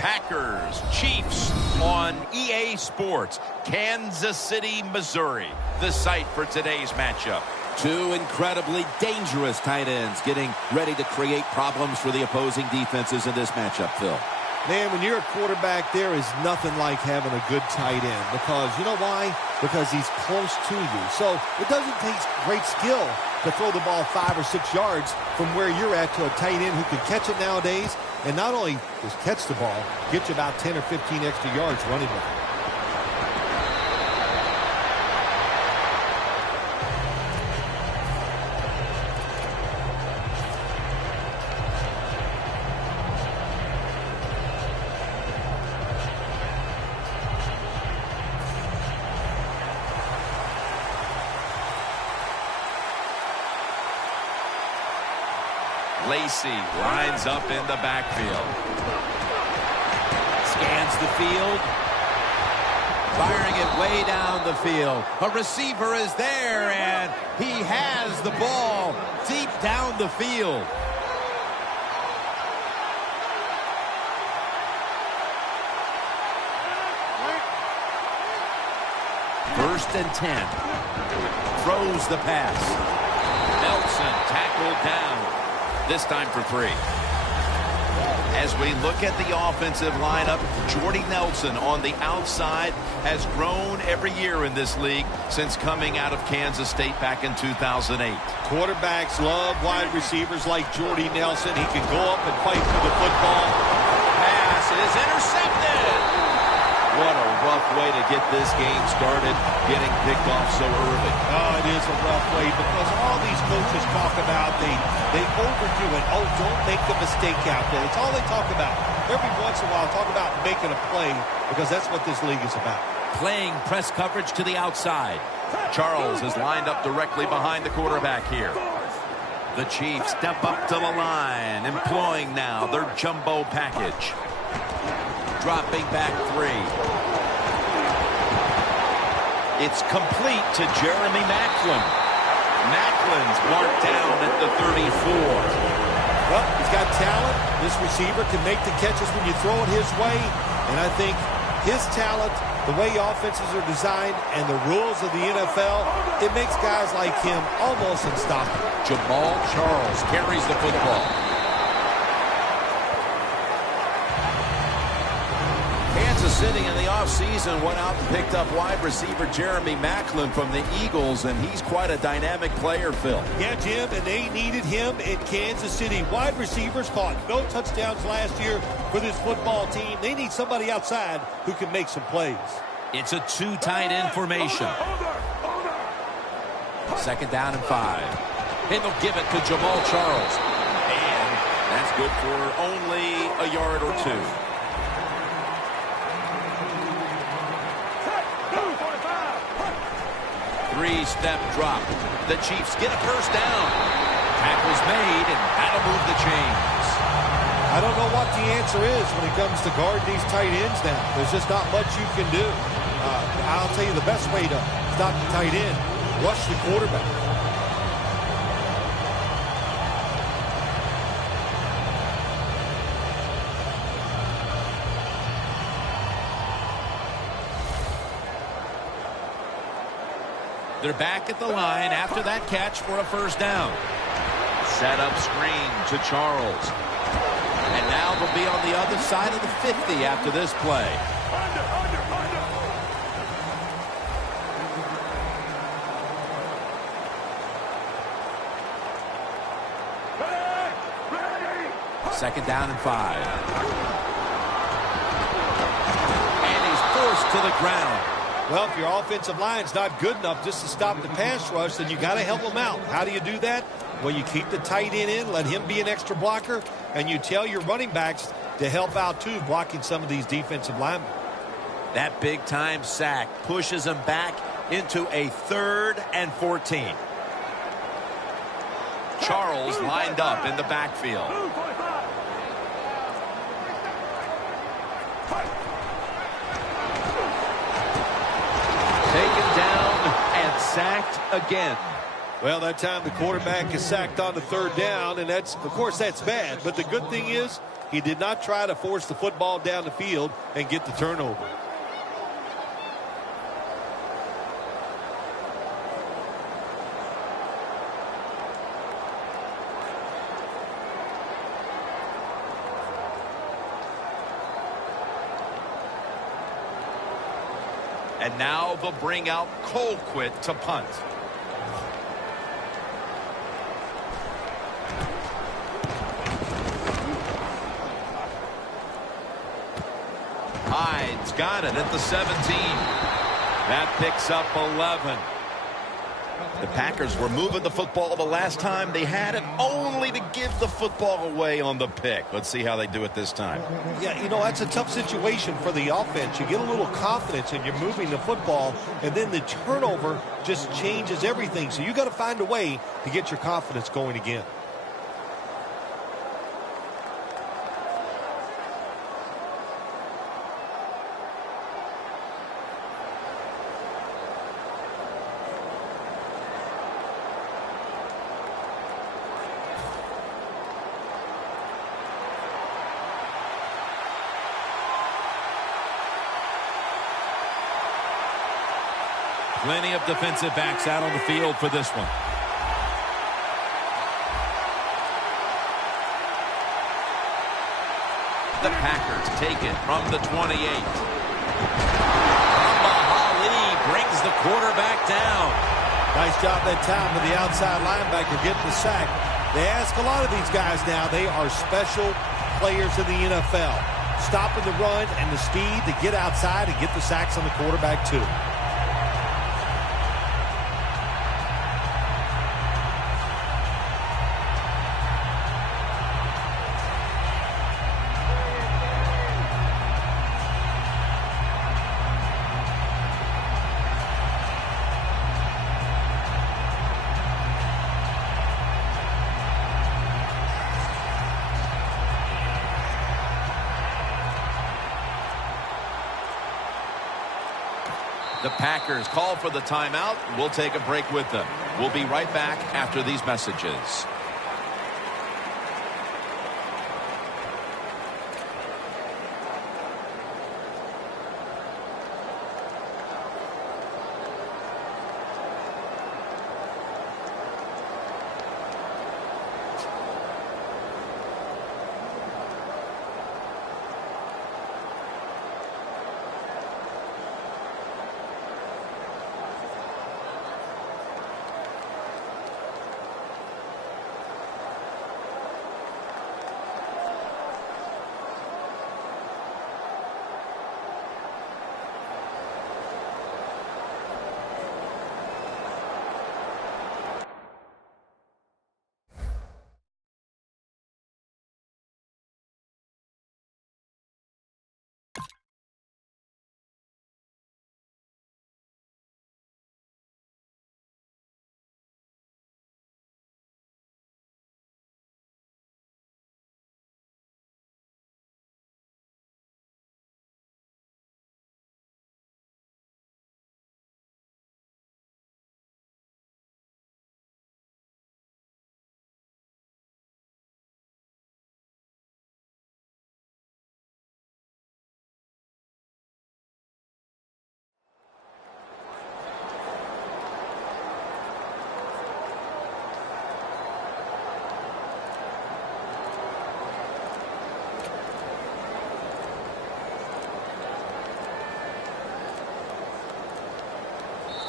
Packers, Chiefs on EA Sports, Kansas City, Missouri, the site for today's matchup. Two incredibly dangerous tight ends getting ready to create problems for the opposing defenses in this matchup, Phil. Man, when you're a quarterback, there is nothing like having a good tight end. Because, you know why? Because he's close to you. So it doesn't take great skill to throw the ball 5 or 6 yards from where you're at to a tight end who can catch it nowadays. And not only just catch the ball, get you about 10 or 15 extra yards running with it. Lacey lines up in the backfield. Scans the field. Firing it way down the field. A receiver is there, and he has the ball deep down the field. First and 10. Throws the pass. Nelson tackled down. This time for 3. As we look at the offensive lineup, Jordy Nelson on the outside has grown every year in this league since coming out of Kansas State back in 2008. Quarterbacks love wide receivers like Jordy Nelson. He can go up and fight through the football. Pass is intercepted. What a rough way to get this game started, getting picked off so early. Oh, it is a rough way because all these coaches talk about, they overdo it. Oh, don't make the mistake out there. It's all they talk about. Every once in a while, talk about making a play because that's what this league is about. Playing press coverage to the outside. Charles is lined up directly behind the quarterback here. The Chiefs step up to the line, employing now their jumbo package. Dropping back 3. It's complete to Jeremy Maclin. Maclin's marked down at the 34. Well, he's got talent. This receiver can make the catches when you throw it his way. And I think his talent, the way offenses are designed, and the rules of the NFL, it makes guys like him almost unstoppable. Jamal Charles carries the football. Kansas City in the offseason went out and picked up wide receiver Jeremy Maclin from the Eagles, and he's quite a dynamic player, Phil. Yeah, Jim, and they needed him in Kansas City. Wide receivers caught no touchdowns last year for this football team. They need somebody outside who can make some plays. It's a 2 tight end formation. Second down and 5. And they'll give it to Jamal Charles. And that's good for only a yard or 2. Three-step drop. The Chiefs get a first down. Tackle's made, and that'll move the chains. I don't know what the answer is when it comes to guarding these tight ends now. There's just not much you can do. I'll tell you the best way to stop the tight end, rush the quarterback. They're back at the line after that catch for a first down. Set up screen to Charles. And now they'll be on the other side of the 50 after this play. Second down and 5. And he's forced to the ground. Well, if your offensive line's not good enough just to stop the pass rush, then you got to help them out. How do you do that? Well, you keep the tight end in, let him be an extra blocker, and you tell your running backs to help out, too, blocking some of these defensive linemen. That big-time sack pushes him back into a 3rd and 14. Charles lined up in the backfield. Taken down and sacked again. Well, that time the quarterback is sacked on the 3rd down, and that's, of course, that's bad. But the good thing is He did not try to force the football down the field and get the turnover. And now they'll bring out Colquitt to punt. Hyde's got it at the 17. That picks up 11. The Packers were moving the football the last time they had it, only to give the football away on the pick. Let's see how they do it this time. Yeah, you know, that's a tough situation for the offense. You get a little confidence and you're moving the football, and then the turnover just changes everything. So you got to find a way to get your confidence going again. Plenty of defensive backs out on the field for this one. The Packers take it from the 28. Ali brings the quarterback down. Nice job that time with the outside linebacker getting the sack. They ask a lot of these guys now. They are special players in the NFL. Stopping the run and the speed to get outside and get the sacks on the quarterback too. The Packers call for the timeout. We'll take a break with them. We'll be right back after these messages.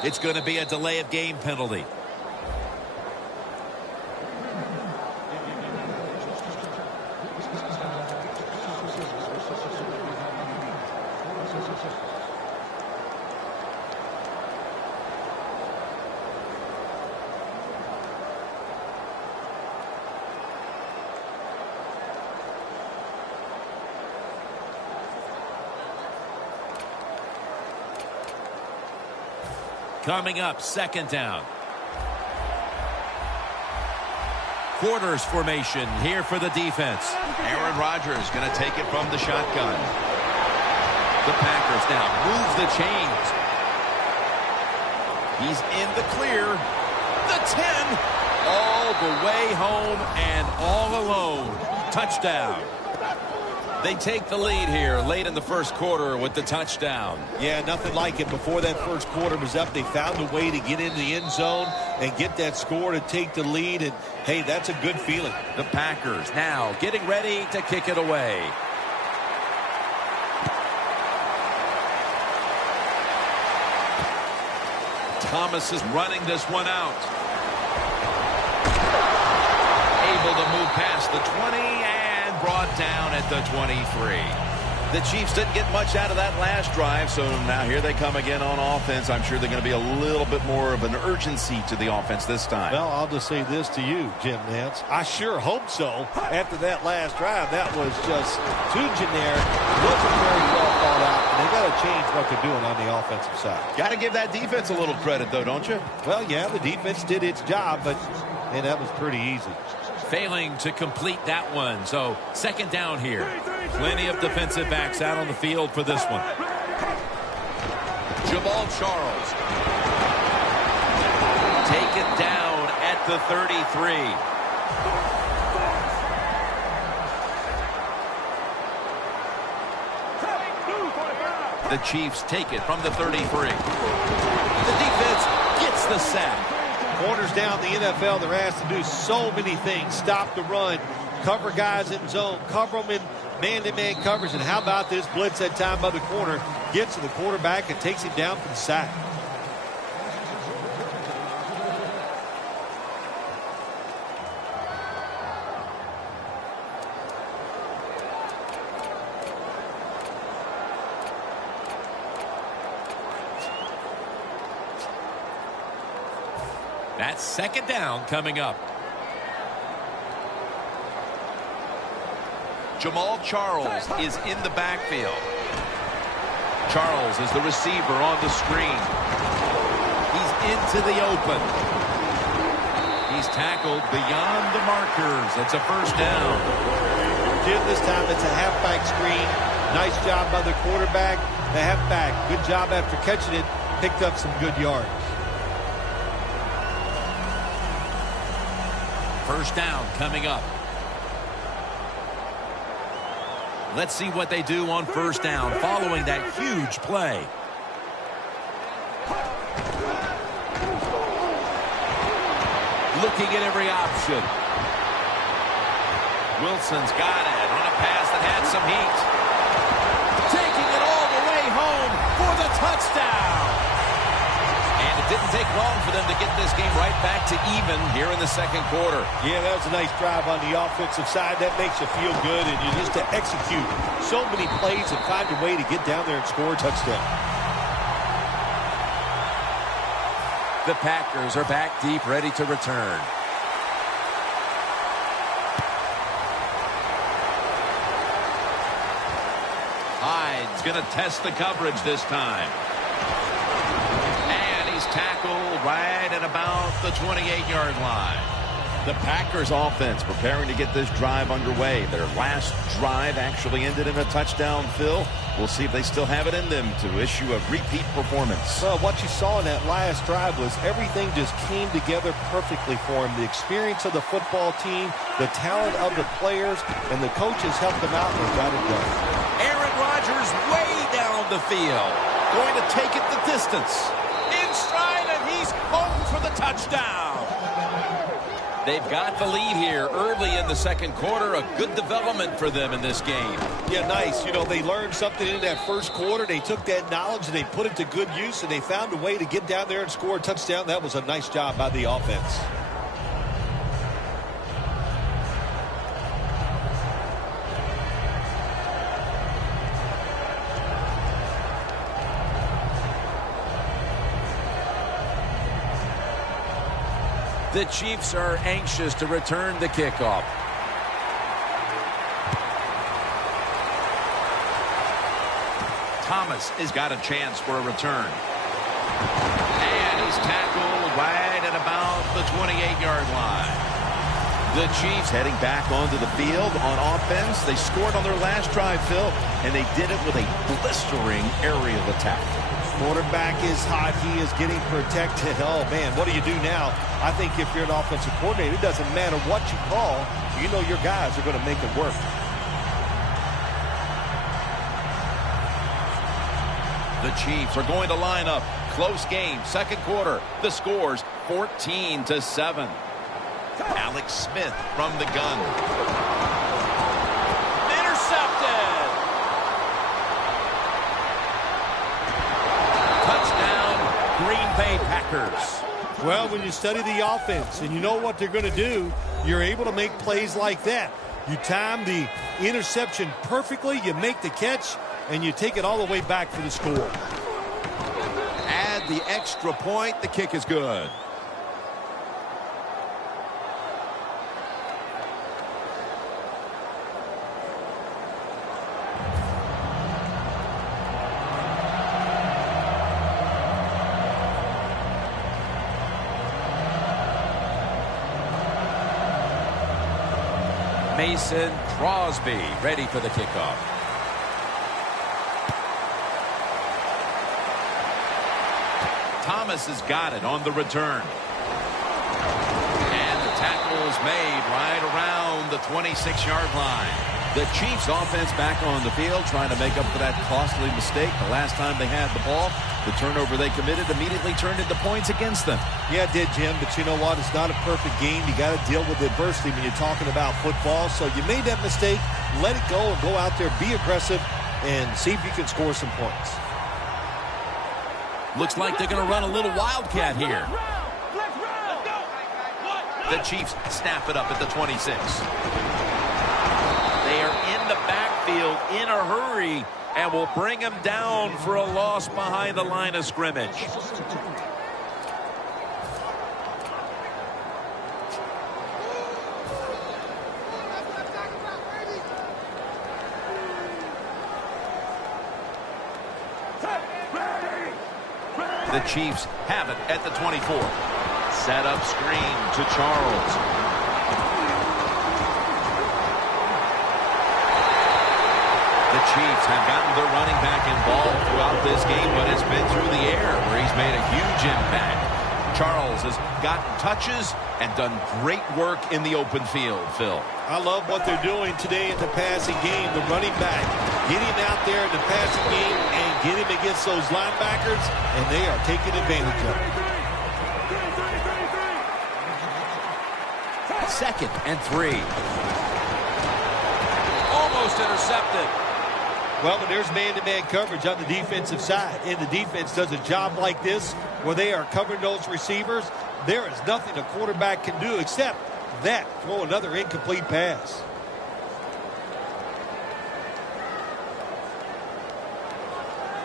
It's going to be a delay of game penalty. Coming up, second down. Quarters formation here for the defense. Aaron Rodgers going to take it from the shotgun. The Packers now move the chains. He's in the clear. The 10. All the way home and all alone. Touchdown. They take the lead here late in the first quarter with the touchdown. Yeah, nothing like it. Before that first quarter was up, they found a way to get into the end zone and get that score to take the lead. And, hey, that's a good feeling. The Packers now getting ready to kick it away. Thomas is running this one out. Able to move past the 20 and brought down at the 23. The Chiefs didn't get much out of that last drive, so now here they come again on offense. I'm sure they're going to be a little bit more of an urgency to the offense this time. Well, I'll just say this to you, Jim Nance. I sure hope so. After that last drive, that was just too generic. Wasn't very well thought out. And they got to change what they're doing on the offensive side. Got to give that defense a little credit, though, don't you? Well, yeah, the defense did its job, but, man, that was pretty easy. Failing to complete that one. So second down here. Plenty of defensive backs out on the field for this one. Jamal Charles. Taken down at the 33. The Chiefs take it from the 33. The defense gets the sack. Corners down the NFL, they're asked to do so many things. Stop the run, cover guys in zone, cover them in man-to-man coverage. And how about this blitz that time by the corner? Gets to the quarterback and takes him down for the sack. That's second down coming up. Jamal Charles is in the backfield. Charles is the receiver on the screen. He's into the open. He's tackled beyond the markers. It's a first down. Jim, this time it's a halfback screen. Nice job by the quarterback. The halfback, good job after catching it. Picked up some good yards. First down coming up. Let's see what they do on first down following that huge play. Looking at every option. Wilson's got it on a pass that had some heat. Taking it all the way home for the touchdown. And it didn't take long for them to get this game right back to even here in the second quarter. Yeah, that was a nice drive on the offensive side. That makes you feel good, and you just to execute so many plays and find a way to get down there and score a touchdown. The Packers are back deep, ready to return. Hyde's going to test the coverage this time. Tackled right at about the 28-yard line. The Packers offense preparing to get this drive underway. Their last drive actually ended in a touchdown, Phil. We'll see if they still have it in them to issue a repeat performance. Well, what you saw in that last drive was everything just came together perfectly for them. The experience of the football team, the talent of the players, and the coaches helped them out and they got it done. Aaron Rodgers way down the field. Going to take it the distance. In stride, and he's home for the touchdown. They've got the lead here early in the second quarter. A good development for them in this game. Yeah, nice. You know, they learned something in that first quarter. They took that knowledge and they put it to good use, and they found a way to get down there and score a touchdown. That was a nice job by the offense. The Chiefs are anxious to return the kickoff. Thomas has got a chance for a return. And he's tackled right at about the 28-yard line. The Chiefs heading back onto the field on offense. They scored on their last drive, Phil, and they did it with a blistering aerial attack. Quarterback is hot. He is getting protected. Oh, man, what do you do now? I think if you're an offensive coordinator, it doesn't matter what you call. You know your guys are going to make it work. The Chiefs are going to line up. Close game, second quarter. The score's 14-7. Alex Smith from the gun. Intercepted. Touchdown, Green Bay Packers. Well, when you study the offense and you know what they're going to do, you're able to make plays like that. You time the interception perfectly, you make the catch, and you take it all the way back for the score. Add the extra point. The kick is good. Mason Crosby ready for the kickoff. Thomas has got it on the return. And the tackle is made right around the 26-yard line. The Chiefs offense back on the field trying to make up for that costly mistake. The last time they had the ball, the turnover they committed immediately turned into points against them. Yeah, it did, Jim, but you know what? It's not a perfect game. You got to deal with adversity when you're talking about football. So you made that mistake. Let it go and go out there, be aggressive, and see if you can score some points. Looks like they're going to run a little wildcat here. The Chiefs snap it up at the 26. They are in the backfield in a hurry and will bring him down for a loss behind the line of scrimmage. The Chiefs have it at the 24. Set up screen to Charles. The Chiefs have gotten their running back involved throughout this game, but it's been through the air where he's made a huge impact. Charles has gotten touches and done great work in the open field, Phil. I love what they're doing today in the passing game, the running back. Get him out there in the passing game and get him against those linebackers, and they are taking advantage of it. 2nd and 3. Almost intercepted. Well, but there's man-to-man coverage on the defensive side, and the defense does a job like this where they are covering those receivers. There is nothing a quarterback can do except that, throw another incomplete pass.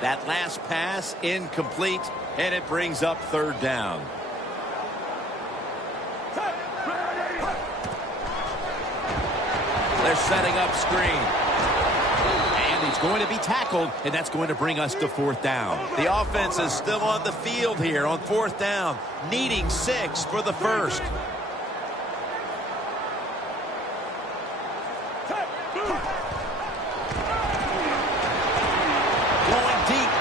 That last pass incomplete, and it brings up 3rd down. They're setting up screen. And he's going to be tackled, and that's going to bring us to 4th down. The offense is still on the field here on 4th down, needing 6 for the first. Going deep.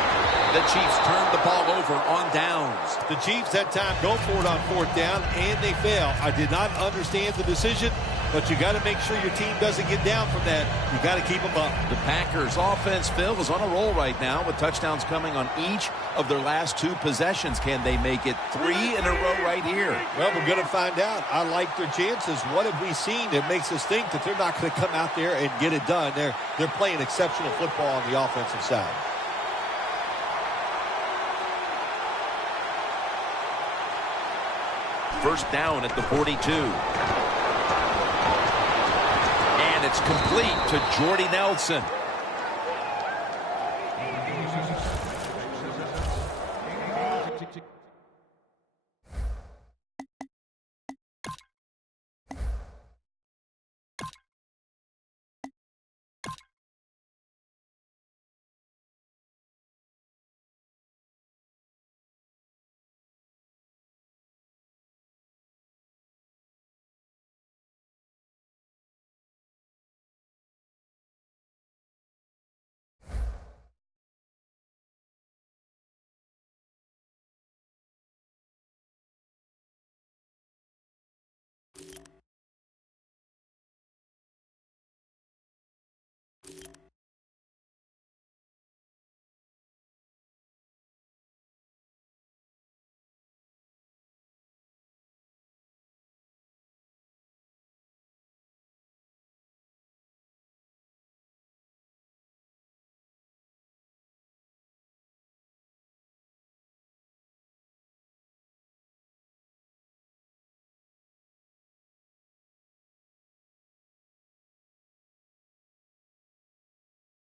The Chiefs turned the ball over on downs. The Chiefs that time go for it on 4th down, and they fail. I did not understand the decision, but you got to make sure your team doesn't get down from that. You got to keep them up. The Packers offense, Phil, is on a roll right now with touchdowns coming on each of their last 2 possessions. Can they make it 3 in a row right here? Well, we're going to find out. I like their chances. What have we seen that makes us think that they're not going to come out there and get it done? They're playing exceptional football on the offensive side. First down at the 42. And it's complete to Jordy Nelson.